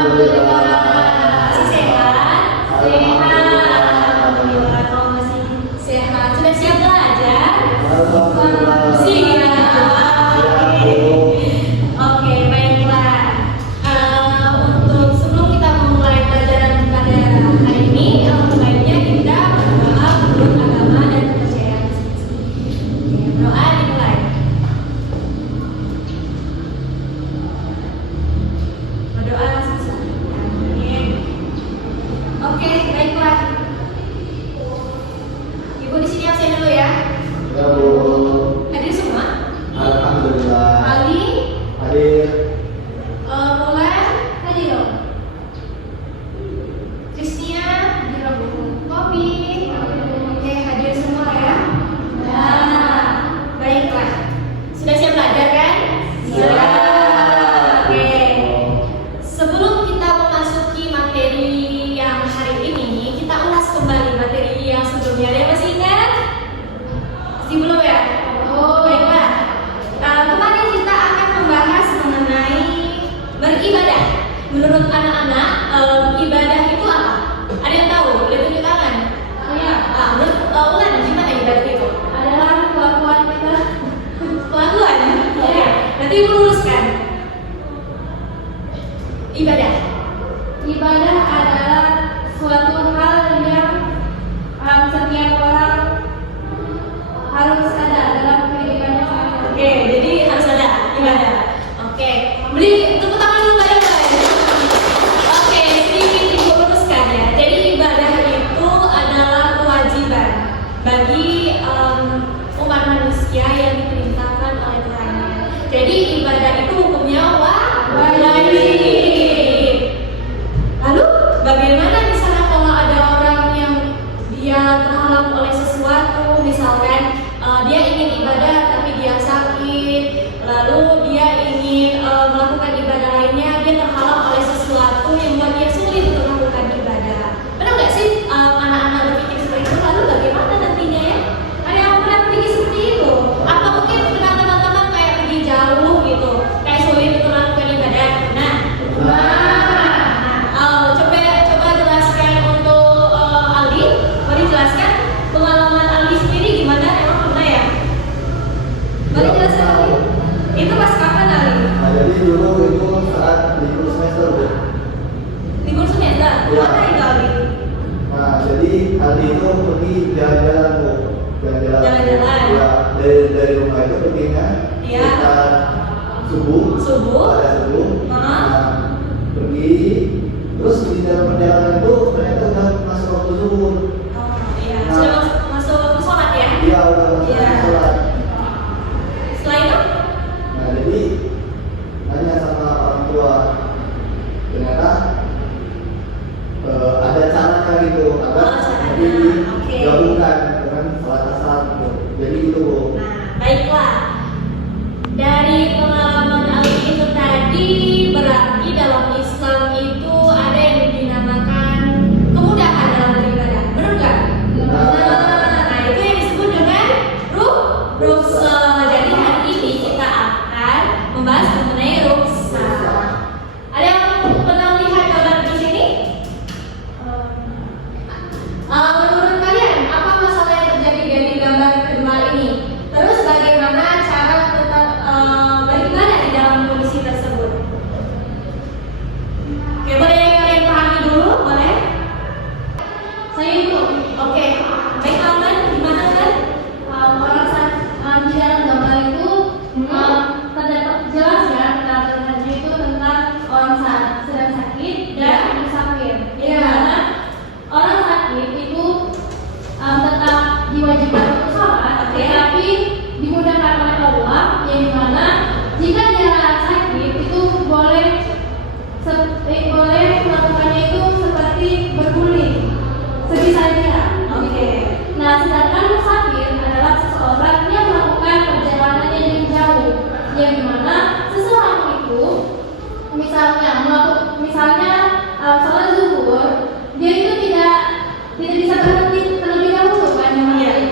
Alhamdulillah. Masih sehat? Alhamdulillah. Kalau masih sehat, sudah siap belajar? Siap. Oke, baiklah. Untuk sebelum kita memulai pelajaran pada hari ini, baiknya kita berdoa menurut agama dan kepercayaan masing-masing. Berdoa dimulai. Berdoa langsung. Amin. Oke, baiklah. Ibu di sini absen dulu ya. Ya Bu. Hadir semua? Alhamdulillah. Ali, Hadir. Mulan, hadir dong. Kristia, hadir dong Bu. Kopi, oke hadir semua ya. Nah, baiklah. Sudah siap belajar kan? Siap. Oke. Sebelum kita memasuki materi yang hari ini, kita ulas kembali materi yang sebelumnya. Ada yang masih ingat? Masih belum ya? Oh, baiklah. Kemarin kita akan membahas mengenai beribadah. Menurut anak-anak, ibadah itu apa? Ada yang tahu? Boleh tunjuk tangan? Iya. Menurut Ulan, gimana ibadah itu? Adalah kelakuan kita. Kelakuan? Oke. Nanti Ibu luruskan. Ibadah. Ibadah adalah suatu hal yang setiap orang harus ada dalam kehidupannya sehari-hari. Oke, jadi harus ada ibadah. Oke, beri tepuk tangan dulu pada guys. Oke, sedikit Ibu luruskan ya. Jadi ibadah itu adalah kewajiban bagi umat manusia yang diperintahkan oleh Tuhan. Jadi ibadah itu hukumnya wajib. Lalu bagaimana misalnya kalau ada orang yang dia terhalang oleh sesuatu, misalkan dia ingin ibadah tapi dia sakit, lalu dia ingin melakukan ibadah lainnya, dia terhalang oleh sesuatu yang membuat dia sulit untuk melakukan ibadah. Benar nggak sih anak-anak berpikir seperti itu? Lalu bagaimana nantinya ya? Ada yang pernah berpikir seperti itu? Apa mungkin pernah teman-teman kayak pergi jauh gitu, kayak sulit untuk melakukan ibadah? Coba jelaskan untuk Ali. Mari jelaskan pengalaman Ali sendiri gimana? Emang pernah ya? Mari jelaskan Ali. Itu pas kapan Ali? Nah, jadi dulu itu saat libur semester Bu. Libur semester? Iya. Mana itu Ali? Nah, jadi hari itu pergi jalan-jalan Bu. Jalan-jalan. Ya, dari rumah itu perginya Iya. sekitar subuh. Pada subuh. Nah, pergi. Terus di dalam perjalanan itu ternyata udah masuk waktu zuhur. Oh iya. Nah. Sudah masuk waktu sholat ya? Iya, udah masuk Iya. sholat. Setelah itu? Nah, jadi nanya sama orang tua, ternyata ada caranya gitu, agar Oh, caranya. Oke. digabungkan dengan sholat asar gitu. Jadi gitu Bu. Nah, baiklah. Dari pengalaman Ali itu tadi berarti dalam Islam itu ada yang dinamakan kemudahan dalam beribadah. Benar nggak? Nah, itu yang disebut dengan ruksa. Jadi hari ini kita akan membahas mengenai ruksa. Ada yang pernah lihat gambar di sini? Menurut kalian apa masalah yang terjadi dari gambar kedua ini? Terus bagaimana cara tetap beribadah di dalam kondisi tersebut? Oke, boleh kalian pahami dulu, boleh? Saya itu, oke. Baik kawan, gimana kan? Orang saat di dalam gambar itu terdapat jelas ya, kita terlihatnya itu tentang orang sedang sakit dan musafir. Iya. Orang sakit itu tetap diwajibkan untuk sholat, tetapi dimudahkan oleh Allah, yang dimana jika dia sakit itu boleh melakukannya itu seperti berguling, sedih saja. Oke. Nah, sedangkan musafir adalah seseorang yang melakukan perjalanan yang jauh, yang dimana seseorang itu misalnya sholat zuhur, dia itu tidak bisa berhenti terlebih dahulu kan,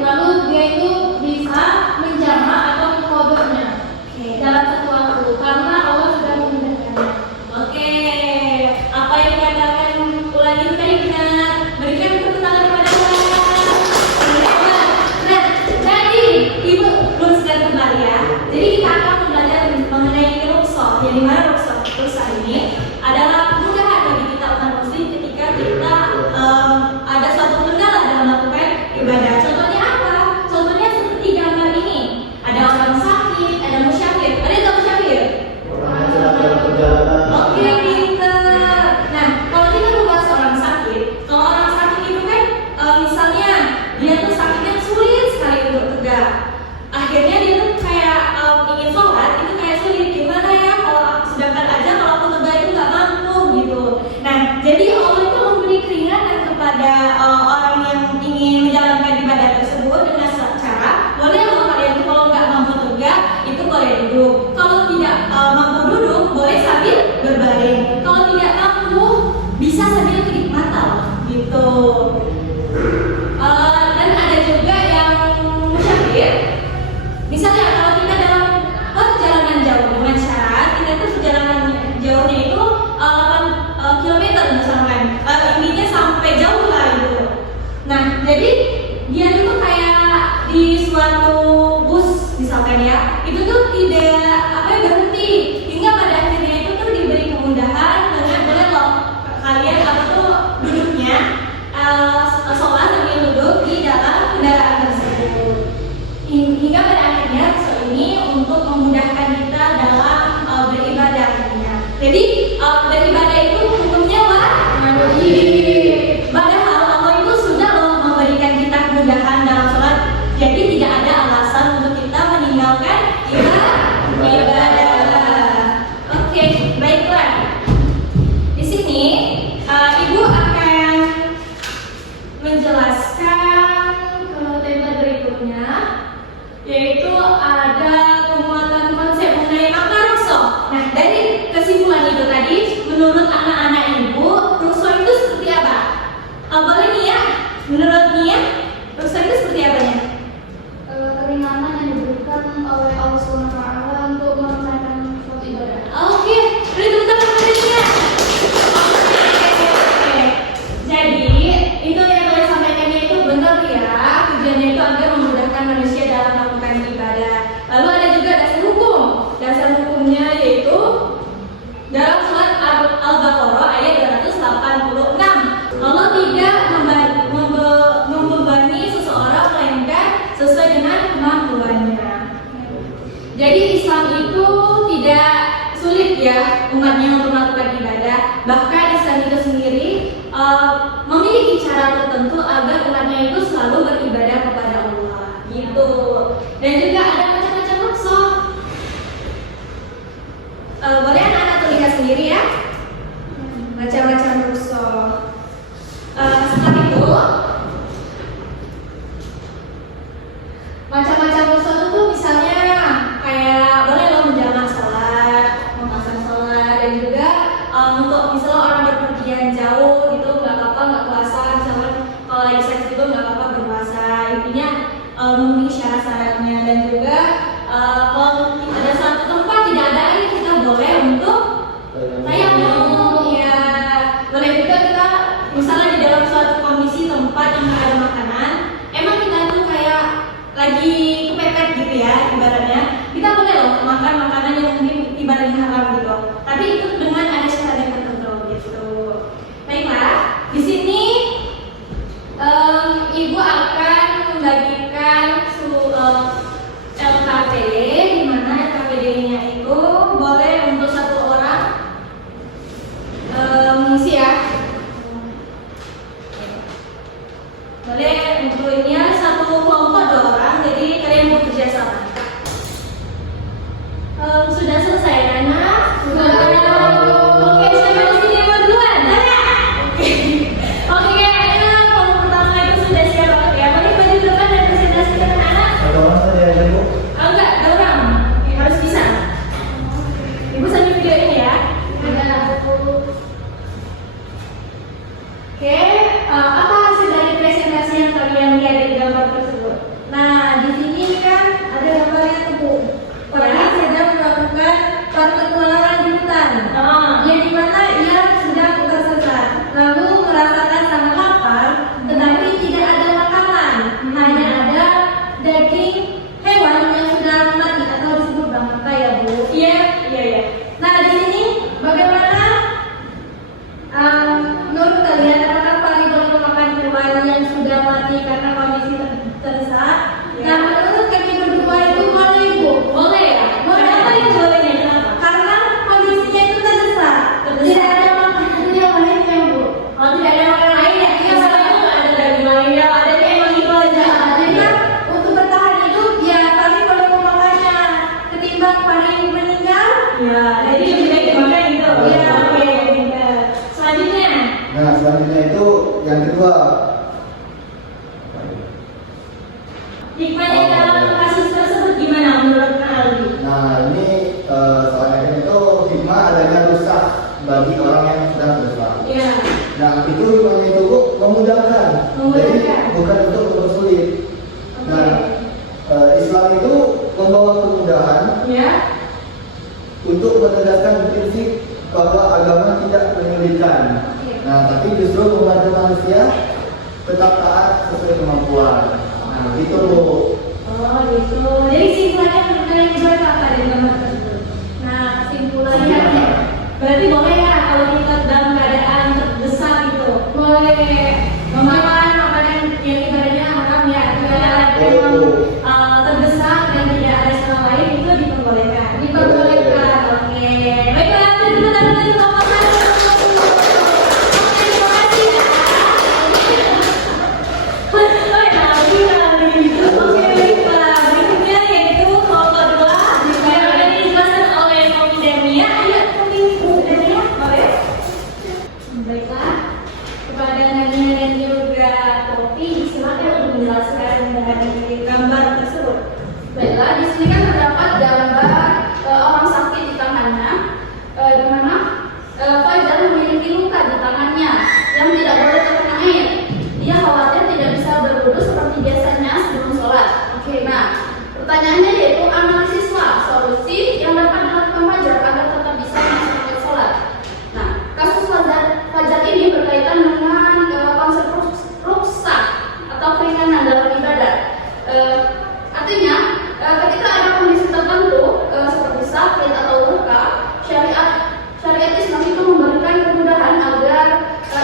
lalu dia itu bisa menjamak atau mengkodoknya dalam satu waktu karena Allah sudah memudahkannya. Oke. yang dimana ruksa ini adalah kemudahan bagi kita umat muslim ketika kita ada suatu kendala dalam melakukan ibadah. Contohnya apa? Contohnya seperti gambar ini. Ada orang sakit, ada musyafir. Ada yang tahu musyafir? Orang yang sedang dalam perjalanan. Oke, pinter. Nah, kalau kita membahas orang sakit, kalau orang sakit itu kan misalnya dia tuh sakitnya sulit sekali untuk tegak. Akhirnya dia tuh kayak ingin sholat itu kayak sulit. Gimana ya kalau sedangkan aja kalau aku tegak itu nggak mampu gitu. Nah, jadi Allah itu memberi keringanan kepada orang yang ingin menjalankan ibadah tersebut dengan cara boleh loh kalian tuh kalau nggak mampu tegak itu boleh duduk. Kalau tidak mampu duduk boleh sambil berbaring. Kalau tidak mampu bisa sambil kedip mata gitu. Dan ada juga yang musyafir. Misalnya kalau kita dalam perjalanan jauh dengan syarat kita tuh perjalanan jauhnya itu 8 km misalkan, intinya sampai jauh lah itu. Nah, jadi dia itu kayak di suatu bus misalkan ya, itu tuh tidak berhenti hingga pada akhirnya itu tuh diberi kemudahan dengan boleh loh kalian duduknya sholat sambil duduk di dalam kendaraan tersebut. Hingga pada akhirnya ini untuk memudahkan kita dalam beribadah. Jadi beribadah itu hukumnya wajib. Padahal Allah itu sudah loh memberikan kita kemudahan dalam sholat. Jadi tidak ada alasan untuk kita meninggalkan ibadah. Oke, baiklah. Di sini Ibu akan menjelaskan ke tema berikutnya, yaitu ada penguatan konsep mengenai makna rukso. Nah, dari kesimpulan itu tadi, menurut anak-anak Ibu, rukso itu seperti apa? Boleh nih ya, menurut Nia, rukso itu seperti apa ya? Keringanan yang diberikan oleh Allah SWT untuk melaksanakan suatu ibadah. Oke, beri tepuk tangan kepada Nia. Oke. Jadi, itu yang saya sampaikannya itu benar ya, tujuannya itu agar memudahkan manusia dalam melakukan ibadah. Lalu ada juga dasar hukum. Dasar hukumnya yaitu dalam surat Al-Baqarah ayat 286. Allah tidak membebani seseorang melainkan sesuai dengan kemampuannya. Jadi Islam itu tidak sulit ya umatnya untuk melakukan ibadah. Bahkan Islam itu sendiri memiliki cara tertentu agar umatnya itu selalu beribadah kepada Allah gitu. Dan juga ada macam-macam rukso. Boleh anak-anak tuh lihat sendiri ya, macam-macam rukso. Setelah itu macam-macam rukso itu tuh misalnya kayak boleh lo menjamak sholat, memasang sholat, dan juga untuk misalnya orang berpergian jauh gitu nggak apa-apa nggak puasa, misalnya kalau lagi sakit itu nggak apa-apa berpuasa. Intinya memenuhi syarat-syaratnya. Dan juga kalau ada satu tempat tidak ada air kita boleh untuk tayamum ya. Boleh juga kita misalnya di dalam suatu kondisi tempat yang nggak ada makanan, emang kita tuh kayak lagi kepepet gitu ya ibaratnya, kita boleh loh makan makanan yang mungkin ibaratnya haram gitu, tapi itu dengan ada syarat yang tertentu gitu. Baiklah, di sini Ibu akan membagikan LKPD, di mana LKPD-nya itu boleh untuk satu orang mengisi ya. Boleh untuk ini ya, satu kelompok 2 orang, jadi kalian bekerja sama. Sudah selesai anak? Sudah. Oke, siapa di sini mau duluan? Oke, ayo kelompok pertama itu sudah siap ya. Boleh maju depan dan presentasikan anak. Ada orang tadi ada Bu? Enggak, ada orang. Harus bisa. Ibu sambil video ini ya. Oke, apa hasil dari presentasi yang kalian lihat di gambar tersebut? Nah, di sini kan ada gambarnya tuh. Orang sedang melakukan petualangan di hutan. Yang dimana ia sedang tersesat, lalu merasakan sangat lapar, tetapi tidak ada makanan, hanya ada daging hewan yang sudah mati atau disebut bangkai ya Bu. Iya. Nah, selanjutnya itu yang kedua. Hikmahnya dalam kasus tersebut gimana menurut Kak Aldi? Nah ini soalnya itu hikmah adanya rusak bagi orang yang sedang berdosa. Iya. Nah itu hikmahnya itu Bu, memudahkan. Jadi bukan untuk mempersulit. Nah Islam itu membawa kemudahan Ya. untuk menegaskan prinsip bahwa agama tidak menyulitkan. Nah tapi justru membantu manusia tetap taat sesuai kemampuan. Nah gitu Bu. Oh gitu. Jadi kesimpulannya menurut kalian gimana apa dari gambar tersebut? Nah kesimpulannya berarti boleh ya kalau kita dalam keadaan terdesak gitu, boleh memakan makanan yang ibaratnya haram ya, keadaan memang terdesak dan tidak ada cara lain itu diperbolehkan. Diperbolehkan. Oke. Baiklah, teman-teman lapangan. Oke, terima kasih ya. Oke, baiklah. Berikutnya yaitu kelompok 2 yang akan dijelaskan oleh Komi Dania. Ayo, Komi Dania, boleh? Baiklah, kepada Nania dan juga Kopi, silakan untuk menjelaskan dari gambar tersebut. Baiklah, di sini kan terdapat gambar orang sakit di tangannya, di mana Fajar memiliki luka di tangannya yang tidak boleh terkena air. Dia khawatir tidak bisa berwudu seperti biasanya sebelum sholat. Oke, nah pertanyaannya yaitu analisislah solusi yang dapat dilakukan Fajar agar tetap bisa melaksanakan sholat. Nah, kasus Fajar ini berkaitan dengan konsep ruksak atau keringanan dalam ibadah. Artinya, ketika ada kondisi tertentu seperti sakit atau luka, syariat Islam itu memberikan kemudahan agar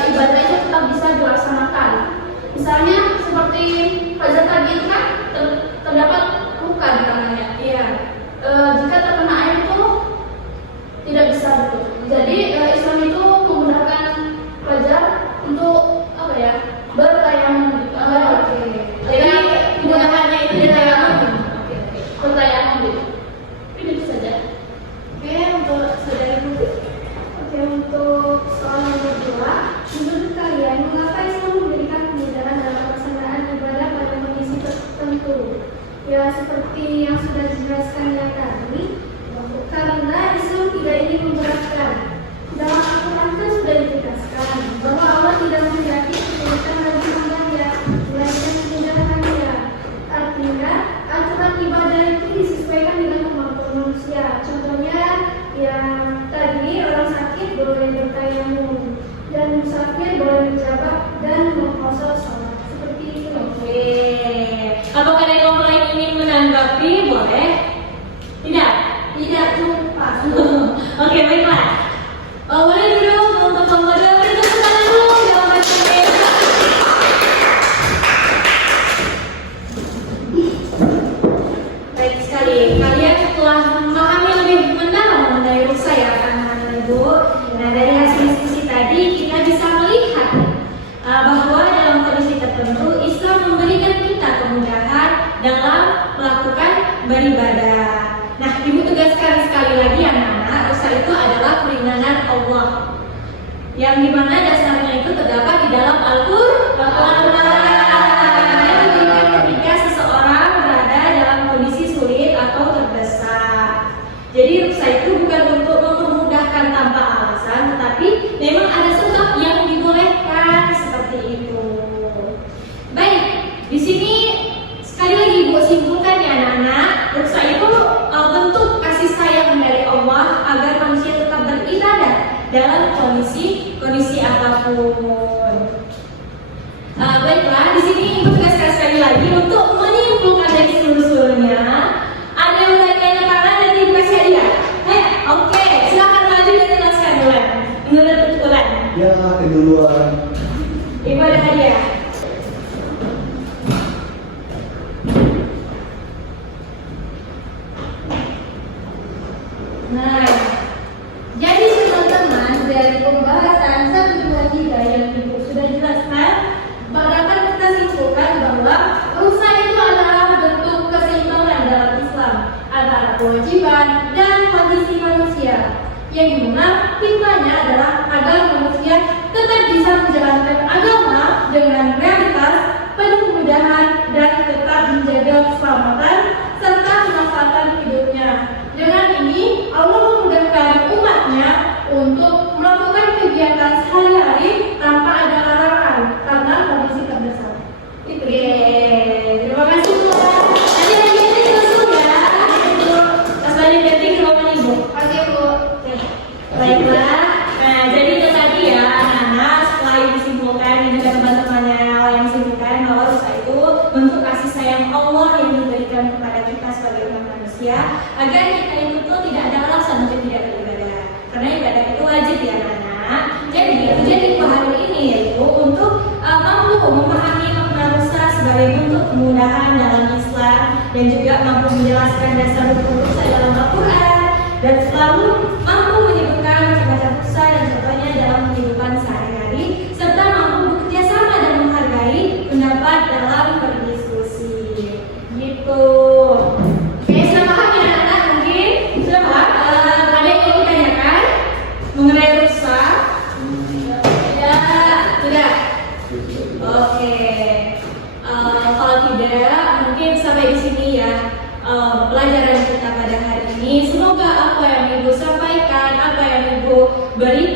ibadah itu tetap bisa dilaksanakan. Misalnya seperti Fajar tadi itu kan terdapat luka di tangannya. Iya. Jika terkena air itu tidak bisa gitu. Jadi Islam itu memudahkan Fajar untuk apa ya, bertayamum. Oke. Jadi kemudahannya itu di dalam Bertayamum gitu. Ini itu saja. Oke, untuk saudari Putri. Oke, untuk soal nomor 2, menurut kalian mengapa Islam memberikan kemudahan dalam pelaksanaan ibadah pada kondisi tertentu? Ya seperti yang sudah dijelaskan ya tadi, karena Islam tidak ingin memberatkan. Dalam Al-Quran kan sudah ditegaskan bahwa Allah tidak menghendaki kesulitan bagi hambanya, melainkan kemudahannya. Artinya, aturan ibadah itu disesuaikan dengan kemampuan manusia. Contohnya, yang tadi orang sakit boleh bertayamum dan musafir boleh menjabat dan mengkosor sholat. Seperti itu. Oke. Apakah ada kelompok lain ingin menanggapi? Boleh? Tidak? Tidak lupa. Oke, baiklah. Boleh dulu untuk kelompok 2 beri tepuk tangan dulu jawabannya. Baik sekali. Kalian telah memahami lebih mendalam mengenai rusa ya, anak-anak ibu. Nah, dari hasil diskusi tadi kita bisa melihat bahwa dalam kondisi tertentu Islam memberikan kita kemudahan dalam melakukan beribadah. Nah, ibu tegaskan sekali lagi anak-anak, rusa itu adalah keringanan Allah yang dimana dasarnya itu terdapat di dalam Al-Quran. Yang diberikan ketika seseorang berada dalam kondisi sulit atau terdesak. Jadi rusa itu bukan untuk memudahkan tanpa alasan, tetapi memang ada sebab yang dibolehkan seperti itu. Baik, di sini sekali lagi ibu simpulkan ya anak-anak, rusa itu bentuk kasih sayang dari Allah agar manusia tetap beribadah dalam kondisi apapun. Baiklah, di sini ibu tegaskan sekali lagi untuk menyimpulkan dari seluruh-seluruhnya. Ada yang bertanya tangan dan ibu kasih hadiah. Oke, silakan maju dan jelaskan dulu. Menurut kebetulan. Ya keduluan. Ibu ada hadiah. Nah, jadi teman-teman dari pembahasan 1, 2, 3 yang ibu sudah jelaskan, dapat kita simpulkan bahwa rusa itu adalah bentuk keseimbangan dalam Islam antara kewajiban dan kondisi manusia, yang dimana hikmahnya adalah agar manusia tetap bisa menjalankan agama dengan realitas, penuh kemudahan, dan tetap menjaga keselamatan serta kemanfaatan hidupnya. Dengan ini, Allah memudahkan umatnya untuk melakukan kegiatan sehari-hari tanpa ada larangan karena kondisi terdesak. Itu. Terima kasih Bu. Nanti lagi disusul ya. Itu Mas Bani Betty ke ruangan Ibu. Oke Bu. Baiklah, nah jadi itu tadi ya anak-anak, setelah ibu simpulkan dan juga teman-temannya yang simpulkan bahwa dosa itu bentuk kasih sayang Allah yang diberikan kepada kita sebagai umat manusia agar kita itu tuh tidak ada alasan untuk tidak beribadah, karena ibadah itu wajib ya anak-anak. Jadi tujuan ibu hari ini yaitu untuk mampu memahami makna dosa sebagai bentuk kemudahan dalam Islam dan juga mampu menjelaskan dasar hukum dosa dalam Al-Quran dan selalu mampu menyebutkan macam-macam dosa dan contohnya dalam kehidupan sehari-hari serta mampu bekerja sama dan menghargai pendapat dalam berdiskusi gitu. Oke, sudah paham ya anak-anak mungkin? Sudah paham? Ada yang ingin ditanyakan mengenai dosa? Tidak. Oke. Kalau tidak mungkin sampai di sini ya pelajaran kita pada hari ini. Semoga apa yang ibu sampaikan, apa yang ibu berikan